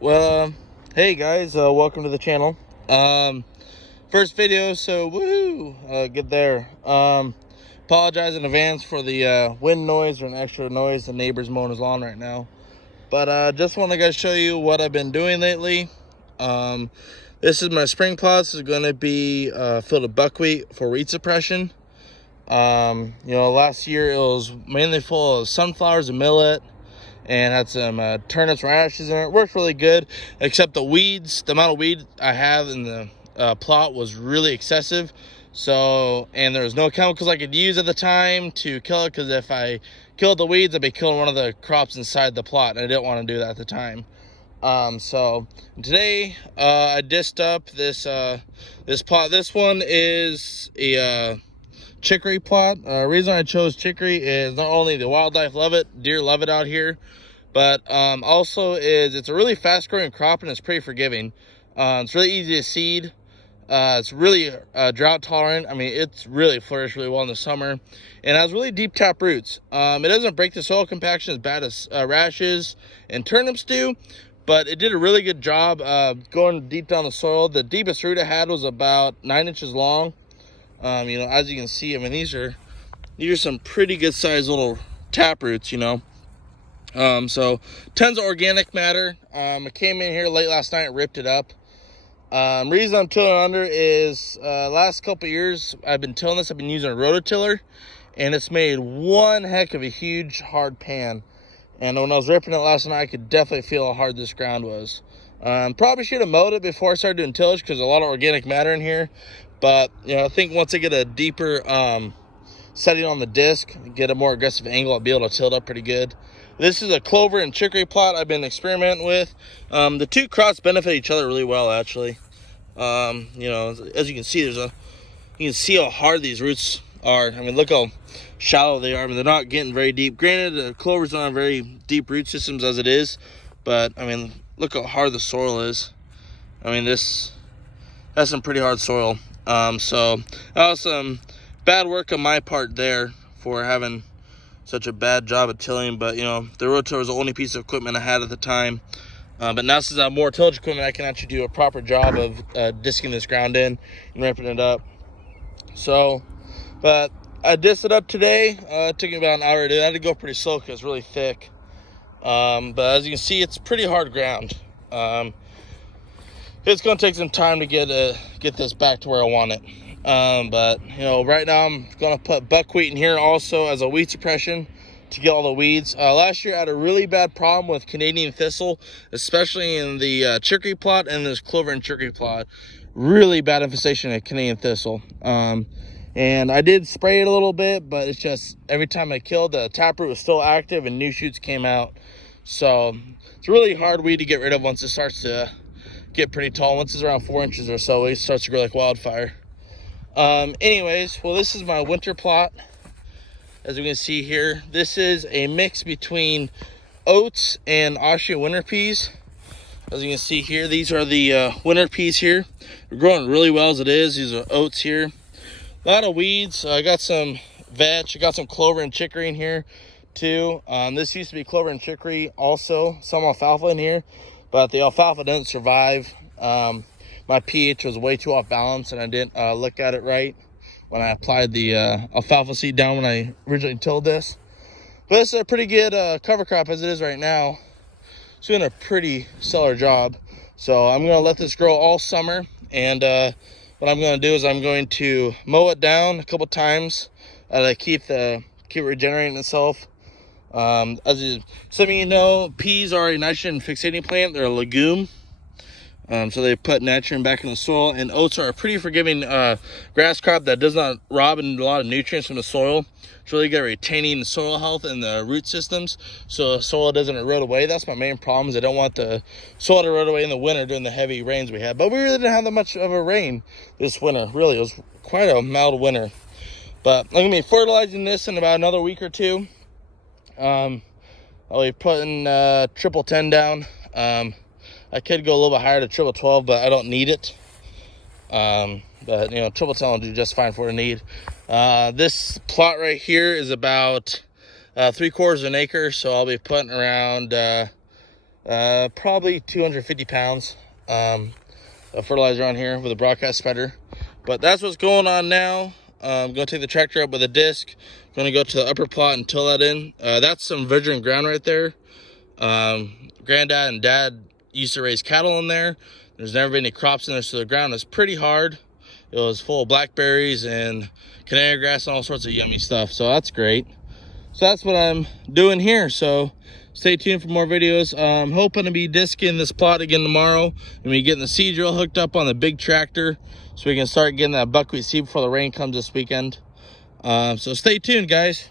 Well, hey guys, welcome to the channel. First video, so woohoo, get there. Apologize in advance for the wind noise or an extra noise. The neighbor's mowing his lawn right now. But just want to guys show you what I've been doing lately. This is my spring plot. This is going to be filled with buckwheat for weed suppression. Last year it was mainly full of sunflowers and millet, and had some turnips, radishes in it. Worked really good, except the weeds, the amount of weed I have in the plot was really excessive. So, and there was no chemicals I could use at the time to kill it, because if I killed the weeds, I'd be killing one of the crops inside the plot, and I didn't want to do that at the time. So today I disced up this plot. This one is a chicory plot. Reason I chose chicory is not only the wildlife love it, deer love it out here, but also is it's a really fast growing crop and it's pretty forgiving. It's really easy to seed. It's really drought tolerant. I mean, it's really flourished really well in the summer, and has really deep tap roots. It doesn't break the soil compaction as bad as radishes and turnips do, but it did a really good job going deep down the soil. The deepest root I had was about 9 inches long. As you can see, I mean, these are some pretty good sized little tap roots, so tons of organic matter. I came in here late last night and ripped it up. Reason I'm tilling under is last couple years I've been tilling this. I've been using a rototiller, and it's made one heck of a huge hard pan. And when I was ripping it last night, I could definitely feel how hard this ground was. Probably should have mowed it before I started doing tillage, because a lot of organic matter in here. But I think once I get a deeper setting on the disc, get a more aggressive angle, I'll be able to tilt up pretty good. This is a clover and chicory plot I've been experimenting with. The two crops benefit each other really well, actually. As you can see, you can see how hard these roots are. I mean, look how shallow they are. I mean, they're not getting very deep. Granted, the clovers don't have very deep root systems as it is, but I mean, look how hard the soil is. I mean, that's some pretty hard soil. So that was some bad work on my part there for having such a bad job at tilling. But the rototiller was the only piece of equipment I had at the time. But now, since I have more tillage equipment, I can actually do a proper job of disking this ground in and ripping it up. So, but I disced it up today. It took me about an hour to do it. I had to go pretty slow because it's really thick. But as you can see, it's pretty hard ground. It's going to take some time to get this back to where I want it. But right now I'm going to put buckwheat in here also as a weed suppression to get all the weeds. Last year I had a really bad problem with Canadian thistle, especially in the chicory plot and this clover and chicory plot. Really bad infestation of Canadian thistle. And I did spray it a little bit, but it's just every time I killed, the taproot was still active and new shoots came out. So it's a really hard weed to get rid of once it starts to get pretty tall. Once it's around 4 inches or so, it starts to grow like wildfire. Anyways, well, this is my winter plot. As you can see here, this is a mix between oats and Austrian winter peas. As you can see here, these are the winter peas here. They're growing really well as it is. These are oats here. A lot of weeds. I got some vetch. I got some clover and chicory in here too. This used to be clover and chicory also. Some alfalfa in here, but the alfalfa didn't survive. My pH was way too off balance, and I didn't look at it right when I applied the alfalfa seed down when I originally tilled this. But this is a pretty good cover crop as it is right now. It's doing a pretty stellar job. So I'm going to let this grow all summer, and what I'm going to do is I'm going to mow it down a couple times to keep it regenerating itself. Some of you know, peas are a nitrogen fixating plant. They're a legume. So they put nitrogen back in the soil, and oats are a pretty forgiving grass crop that does not rob a lot of nutrients from the soil. It's really good at retaining the soil health and the root systems, so the soil doesn't erode away. That's my main problem, is I don't want the soil to erode away in the winter during the heavy rains we had. But we really didn't have that much of a rain this winter. Really, it was quite a mild winter. But I'm going to be fertilizing this in about another week or two. I'll be putting triple 10 down. I could go a little bit higher to triple 12, but I don't need it. But triple 10 will do just fine for what I need. This plot right here is about 3/4 of an acre, so I'll be putting around probably 250 pounds of fertilizer on here with a broadcast spreader. But that's what's going on now. I'm going to take the tractor up with a disc. Going to go to the upper plot and till that in. That's some virgin ground right there. Granddad and Dad used to raise cattle in there. There's never been any crops in there, so the ground is pretty hard. It was full of blackberries and canary grass and all sorts of yummy stuff, so that's great. So that's what I'm doing here. So stay tuned for more videos. I'm hoping to be disking this plot again tomorrow and we getting the seed drill hooked up on the big tractor so we can start getting that buckwheat seed before the rain comes this weekend. So stay tuned, guys.